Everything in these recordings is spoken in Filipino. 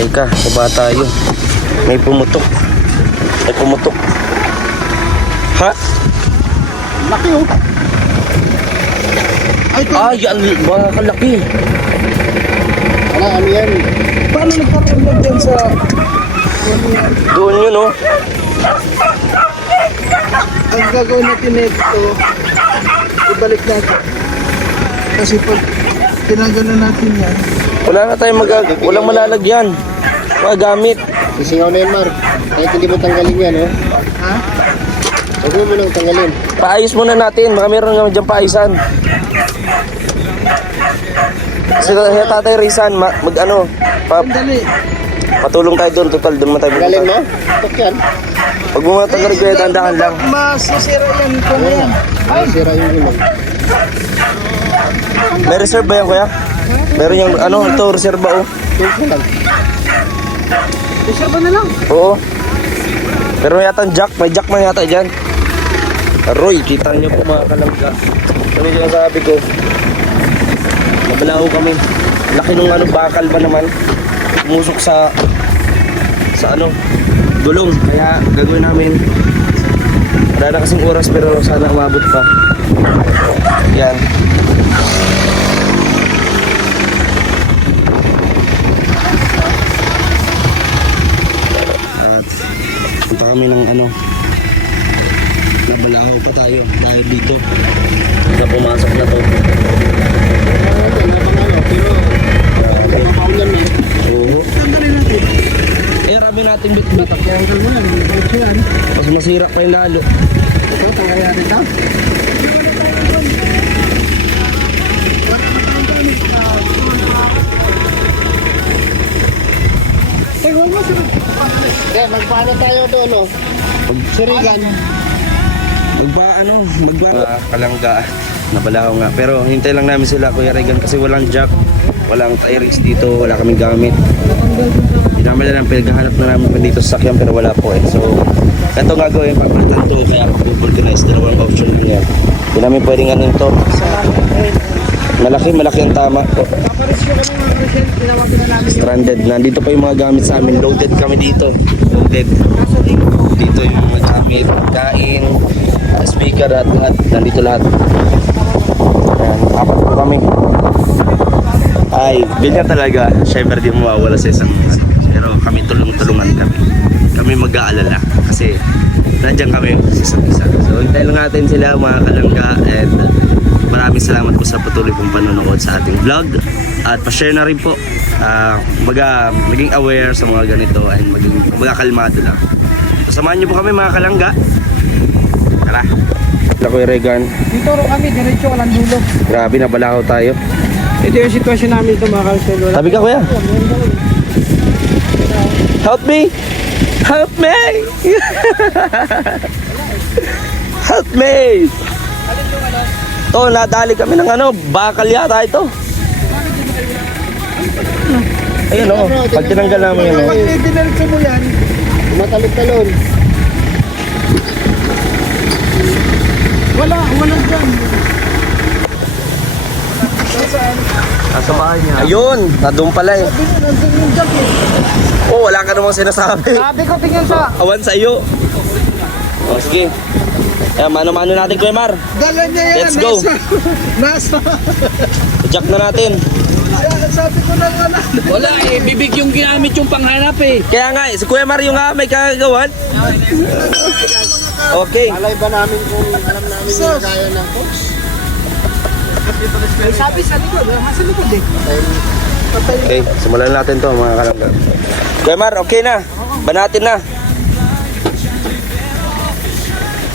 Teka, baba tayo. May pumutok. May pumutok. Ha? Laki oh. Ay, baka kalaki. Ano yan? Paano nagkaroon lang dyan sa... Doon yun, oh. Ang gagawin natin ito, ibalik natin. Kasi pag tinanggal na natin yan, Wala na tayong walang malalagyan. Magamit. sisingaw na yan, Mar. Kahit hindi mo tanggalin yan, oh. Ha? Huwag mo nang tanggalin. Paayos muna natin. Baka meron naman dyan paayusan. Kasi Tatay Rizan, Dali. patulong tayo doon. Total, doon man tayo Tanggalin mo? pupunta. Tok yan. Pag mo matanggal ko yan, dandahan lang. Masisira yan ko na yan. Ay, sira yung ilong. May reserve ba yan, kuya? Meron yung, ito, reserve ba, oh? Tulsa lang. Reserva na lang. Oo. Pero yata jack, may jack man yata dyan. Roy, kita niyo po mga kalangga. Ano yung sabi ko? Mabalaho kami. Laki nung bakal ba naman. Umusok sa gulong. Kaya gagawin namin. Wala na kasing oras pero sana umabot pa. Yan. Punta kami ng nabalahaw pa tayo dahil dito na pumasok na to. Oo. Eh, rami natin bit-bit. Mas masira pa yung lalo. Ito, tagayan ito. Magpaano tayo doon, oh? Sirigan. Kalangga. Nabalahaw nga. Pero hintay lang namin sila, Kuya Regan, kasi walang jack, walang tires dito, wala kaming gamit. Hindi namin lang pinaghahanap na namin pa dito sa sakyan pero wala po eh. So, ito nga gawin, papalitan to, kaya vulcanize, dalawang option niya. Hindi namin pwedeng to. Malaki ang tama po. Stranded. Nandito pa yung mga gamit sa amin. Loaded kami dito. Loaded. Dito yung mga gamit, kain, speaker at lahat. Nandito lahat. Ayan, apat po kami. Ay, ganyan talaga. Siyempre di mawawala sa isang pero kami tulong-tulungan kami. Kami mag-aalala kasi nandiyan kami sa isa. So, hintayin lang natin sila mga kalangga and maraming salamat po sa patuloy pong panonood sa ating vlog at pa-share na rin po maging aware sa mga ganito and maging kalmado lang. So, samahan niyo po kami mga kalangga. Tara. Kuya Regan. Dito ro kami, diretso, walang dulo. Grabe, nabalahaw tayo. Ito yung sitwasyon namin ito, mga kalsel. Tabi ka, kuya. Help me! Help me! Help me! Ito, nadali kami ng bakal yata ito. Ayun o, pag tinanggal namin yun. Pag diretso mo yan, matalon-talon. Walang dyan. Saan? Nasa bahay niya. Ayun, nandun pala eh. Nandun yung jack eh. Oh, wala ka namang sinasabi. Sabi ko, tingnan sa... Awan sa iyo. O, sige. Ayan, mano-mano natin, Kuya Mar. Dala niya yan. Let's go. Nasa. Jack na natin. Sabi ko na wala. Wala eh, bibig yung ginamit yung panghanap eh. Kaya nga, si Kuya Mar yung may kagagawan. Okay. Alay ba namin kung alam namin yung kaya ng coach? May sabi sa likod, sa likod eh. Okay, simulan natin to mga kalangga. Kuya Mar, okay na. Banatin na.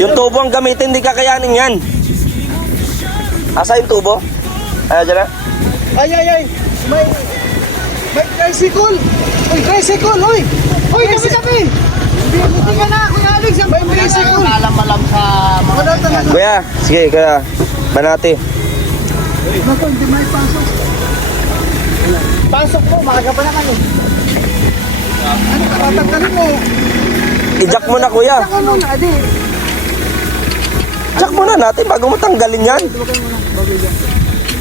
Yung tubo ang gamitin, hindi kakayanin yan. Asa yung tubo? Ayaw dyan na? Ay. May tricycle. Uy, tricycle, uy. Uy, kami. Buti ka na, Kuya Alex. May tricycle. Alam sa mga... Kuya, sige, kuya. Banati. Naku, hindi may pasok. Pasok po, maaga pa naman eh. Ano, tatanggalin mo. I-jack mo na, kuya. Ano na, adi. Jack mo na natin bago matanggalin yan.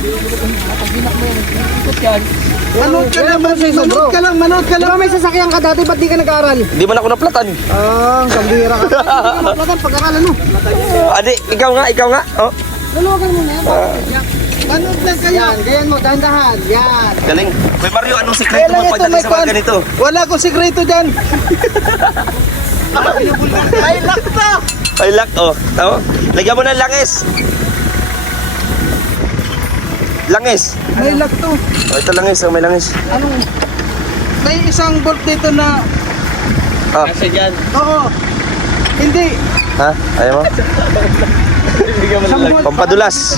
Ikot yan. Manood ka lang, manood ka lang. May sasakyan ka dati, ba't di ka nag-aaral? Hindi man ako naplatan. Gambira ka. Napatan, pag-aralan mo. Adi, ikaw nga. Oh. Luluwagan mo na yan. Manood lang kayo. Yan, ganyan mo, dahan-dahan. Yan. Galing. Kuya Mario, anong sekreto mo pagdating sa mga ganito? Wala akong sikreto dyan. Ay, lakta. Ay, lock, oh. Tama? Lagyan mo ng langis. Langis. May lakto. Oh, ito langis, may langis. Anong? May isang bolt dito na, Ah, oo. Hindi. ha? Ayaw mo? Isang bolt. Pampadulas.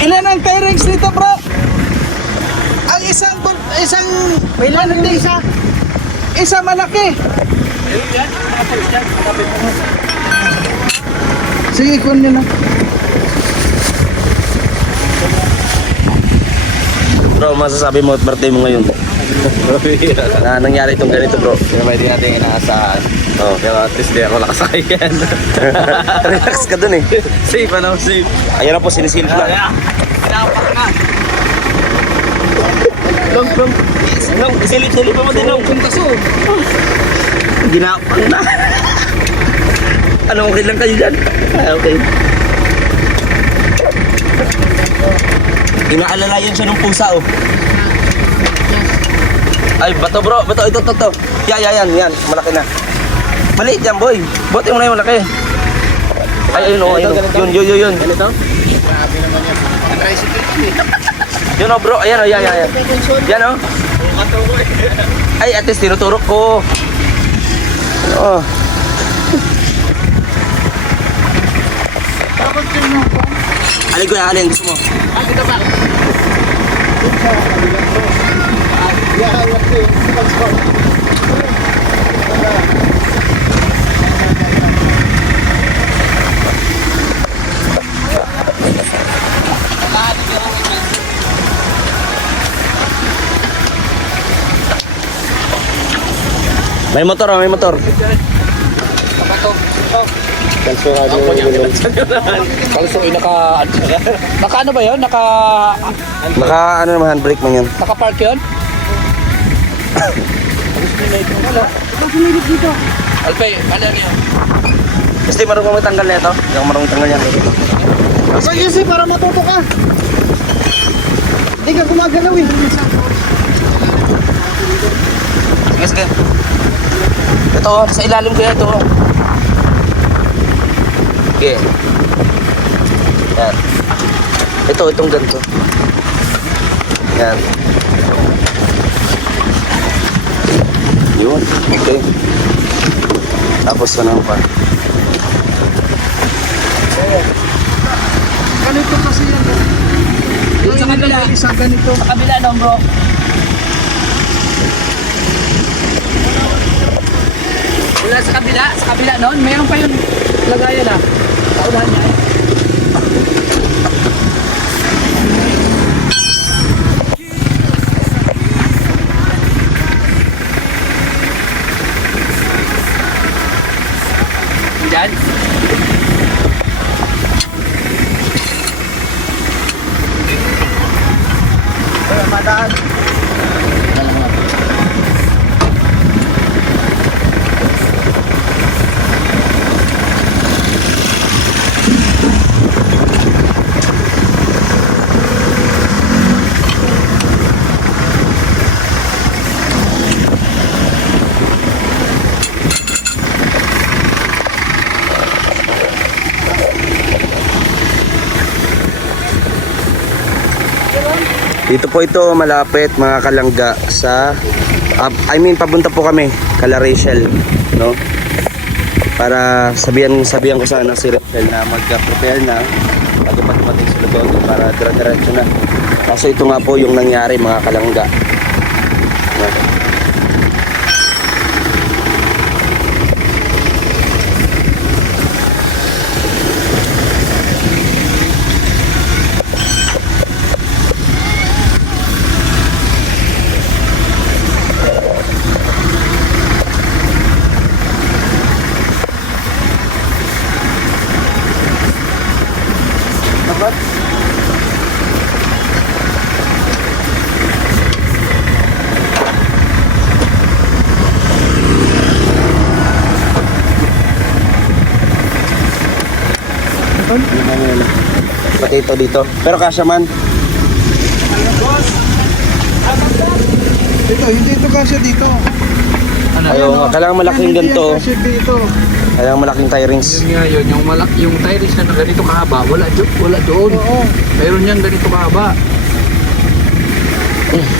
Ilan ang tie-rings dito, bro? Ang isang may lang hindi isa. Isa malaki. Sige, kun nyo na. Bro, masasabi mo at birthday mo ngayon? Na nangyari itong ganito, bro. Kaya pwede natin inaasahan. Oh. Pero at least di ako nakasakay yan. Relax ka dun eh. Safe, ano? Safe. Ayan na po, sinisilip na. Pinapak na. Long, isilip mo din, Long. Kung kaso. Ginapang na. Ano, okay lang kayo dyan? Ah, okay. Inaalalayan siya ng pusa, oh. Ay, bato bro, bato, ito. Yan, malaki na. Maliit yan, boy. Buti mo na yung malaki. Ay, ayun, oh, ayun. Yun. Ganito? Yun, oh, bro, ayan, oh, yan. Yan, oh. Ay, at least tinuturok ko. Oh. Alin ko yan, alin, gusto mo? May motor, may motor. Kalso ay naka ano ba yun? Naka Ano naman, handbrake man yan. park yun? Alpay, ano yan? Kasi marunong matanggal na ito. Hindi ako marunong tanggal yan. So, easy para matuto ka. Hindi ka gumagalaw eh. Sige. Ito, oh, sa ilalim ko yan ito. Oh. Okay. Yan. Itong ganito. Yan. Yun. Okay. Tapos ano pa? Ganito kasi yan. Yung sa kabila. Isang ganito. Sa kabila no, bro. Wala sa kabila noon. Mayroon pa yung lagayan ah. Kaunahan niya eh. Diyan? Madaan. Dito po ito malapit mga kalangga sa papunta po kami kala Rachel, no? Para sabihan ko sana si Rachel na mag-prepare na bago pa dumating si Ludogo para dire-diretso na. Kaso ito nga po yung nangyari mga kalangga. No? pati ito dito. Pero kasya man. Dito, hindi ito kasya dito. Ayaw nga, kailangan malaking Yan, hindi ganito. yan kasya dito. Kailangan malaking tie-rings. Yun nga yun, yung tires na ganito kahaba, wala doon. Oo. Mayroon yan ganito kahaba.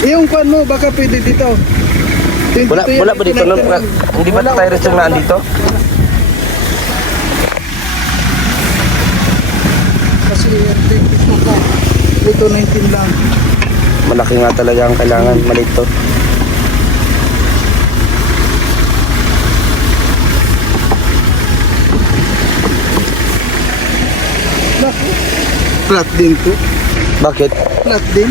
Yung kwan mo, baka pwede dito. Wala ba dito? Hindi ba tie-rings yung naan dito? Kasi ito ka. Ito 19 lang. Malaki nga talaga ang kailangan. Maliit to. Flat din to. Bakit? Flat din.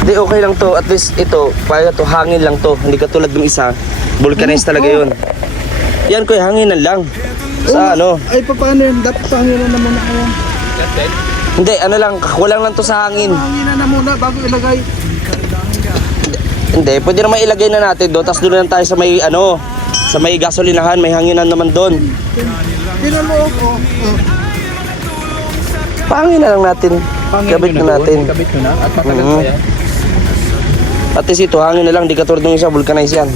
Hindi, okay lang to. At least ito, kaya to, hangin lang to. Hindi katulad ng isa. Vulcanized talaga yun. Yan ko, hanginan lang. Sa ano? Ay, paano yun? Dapat panginan na muna kayo. Hindi, ano lang, walang lang to sa hangin. Panginan na muna bago ilagay. Hindi, pwede naman ilagay na natin doon. Tapos doon lang tayo sa may, ano, sa may gasolinahan. May hanginan naman doon. Tinan mo ako. Pangin na lang natin. Kabit na natin. Kabit nyo na at matagal Mhm. pa yan. At least ito, hangin na lang. Di katulad ng isa, vulcanized yan.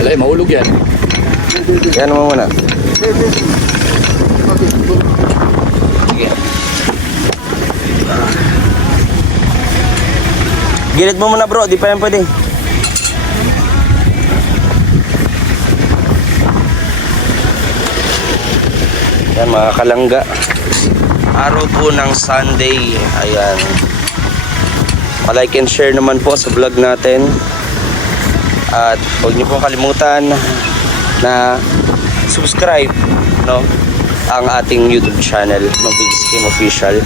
Alay, mahulog yan. Yan mo muna. Sige. Gilid mo muna bro, di pa yan pwede. Yan mga kalangga. Araw po ng Sunday. Ayan. Like and share naman po sa vlog natin. At huwag niyo pong kalimutan na subscribe, no, ang ating YouTube channel, Mabilis Game Official.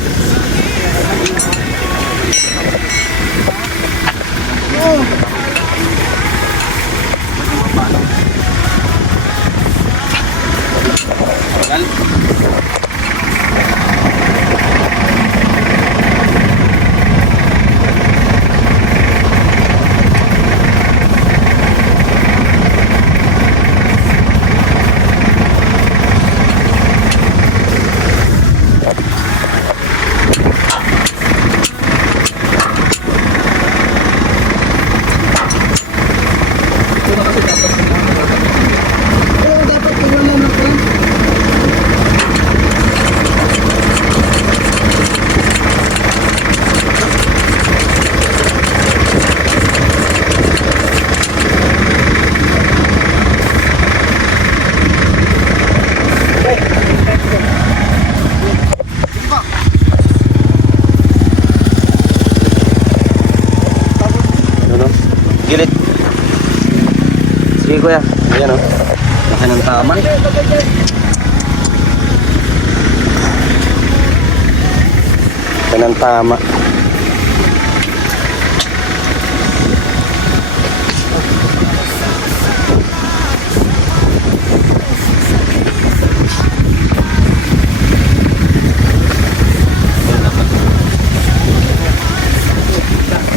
Pero dapat wala na pa. Ano? Gilid. Sige kuya. Ayan o. Laki ng tama. Laki ng tama.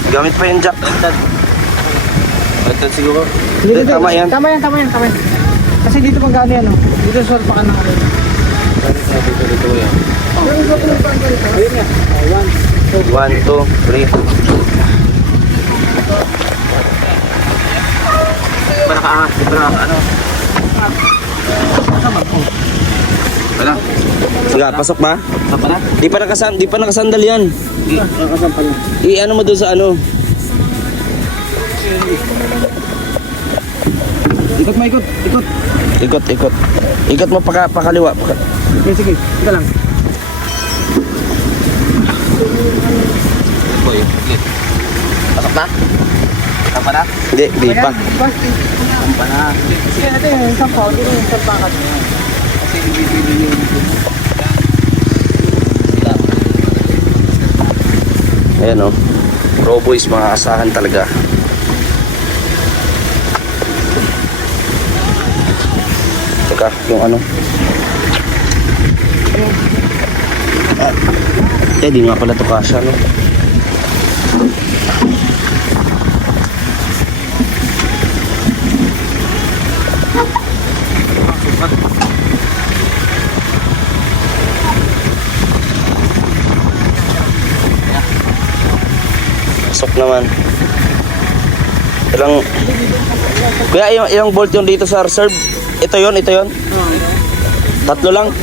Gamit pa yung jack. Bantad siguro. Hindi, tama yan. Tama yan. Kasi dito magkano yan, oh. Dito sa pa na kami. Dito yan. Ayun nga. 1, 2, 3. Barakaangat. Ano? Wala. Sige, pasok ba? Di pa nakasandal yan. I-ano mo doon sa ano? Ikot. Ikot mo pakaliwa. Sige, ika lang. Pasok na? Tapa na? Hindi, di pa. Tapa na. Sige natin yung sampaw. Dito yung sampaw. Ayan o. Pro Boys, mga asahan talaga. Teka, yung ano. Di nga pala ito kasha, no? Pasok naman. Ilang... Kuya, ilang bolt yung dito sa reserve? Ito yon, ito yon. Tatlo lang.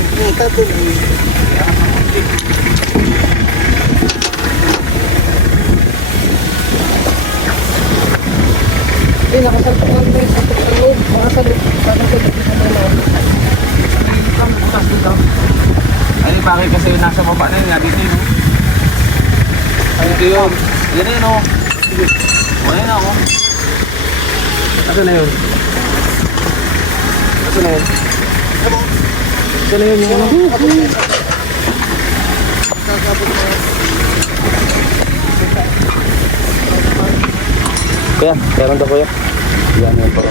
Nakasalpak lang tayo sa loob. Nakasalpak Ay, bakit kasi nasa baba na yun, nabit yun. Ay, ito yun. Yan yun, oh. Wala na, oh. Asa na yun? Asa na yun? Asa na yun yung ano? Kuya, meron ka kuya? Yan yan po.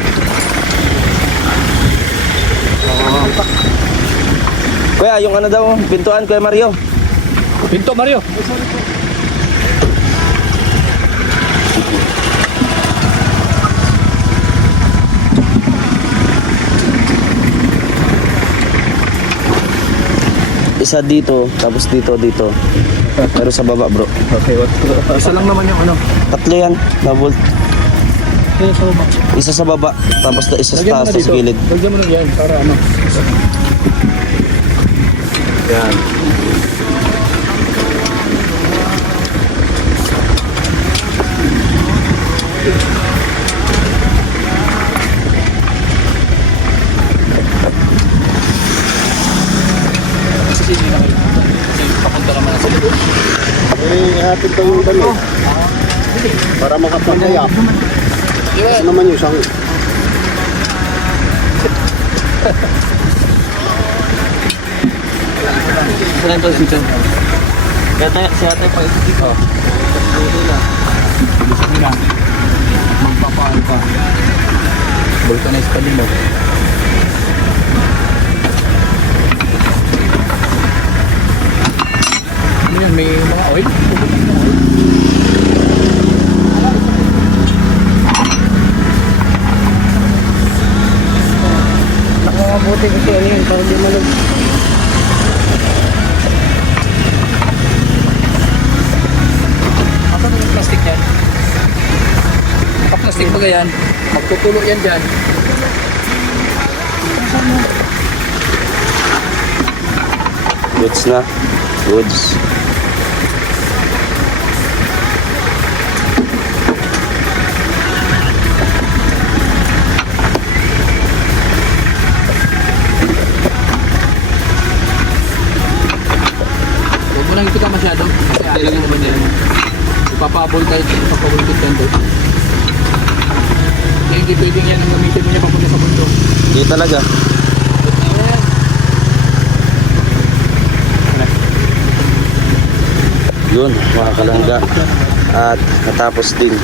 Kuya, yung ano daw, pintuan Kuya Mario. Pinto, Mario. Isa dito, tapos dito. Pero sa baba bro. Okay, what? Isa lang naman yung ano. Tatlo yan, na bolt. Ito sa baba. Isa sa baba, tapos isa sa taas, sa gilid. Lagyan mo na yan, para ano. Yan. hatid daw yung dami. Para makapagkaya. Kasi naman yung isang... Saan ito dito? Kaya siya tayo pa dito. Gusto nila. Magpapaan pa. Vulcanize pa din mo. Ano yan? May mga oil? Nakakabuti kasi ano yun, parang di malog. Asan yung plastic yan? Plastic ba yan? Magtutulo yan dyan. Goods na. Goods. Huwag mo lang ito ka masyado. Kasi ayaw mo ba niyan? Ipapabol tayo. Ipapabulkit yan doon. Kaya hindi pwedeng yan ang gamitin mo niya papunta sa bundok. Hindi talaga. Yun, mga kalangga. At natapos din.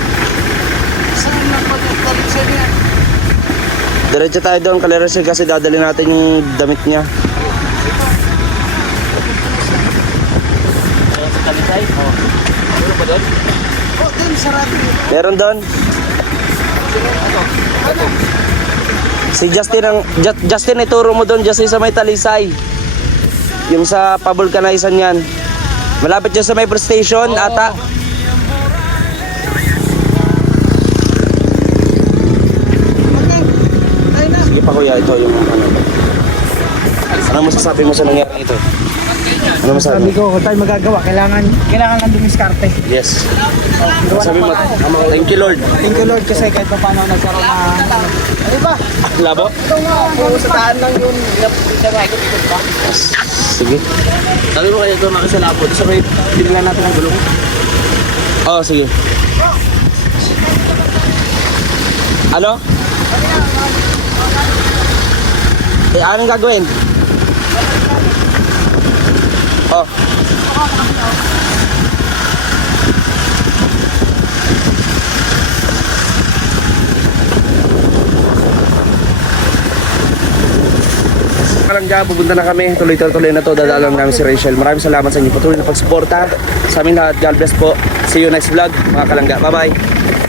Diretso tayo doon, Kalerosil, kasi dadali natin yung damit niya. Sa Talisay? Oo. Meron ba doon? Oh, dun, sarado. Meron doon. Si Justin ituro mo doon, Justin sa may Talisay. Yung sa pabulkanizan yan. Malapit yun sa may bus station, ata. Okay. Tayo na. Sige pa kuya, ito yung ano. Ano masasabi mo sa nangyari ito? Ano masasabi Sabi mo? ko, kung tayo magagawa, kailangan lang dumiskarte. Yes. Sabi mo, thank you Lord. Thank you Lord kasi kahit pa paano nagkaroon na... Ano ba? Labo? Kung sa daan lang yun. Sige. Sabi mo kayo ito makasalapot. Sabay, pinila natin ang gulong. Oh, sige. Ano? Anong gagawin? Oh. Kalangga, pupunta na kami. Tuloy-tuloy na to. Dadaan lang namin si Rachel. Maraming salamat sa inyo. Patuloy na pagsuporta sa amin lahat. God bless po. See you next vlog, mga Kalangga. Bye-bye.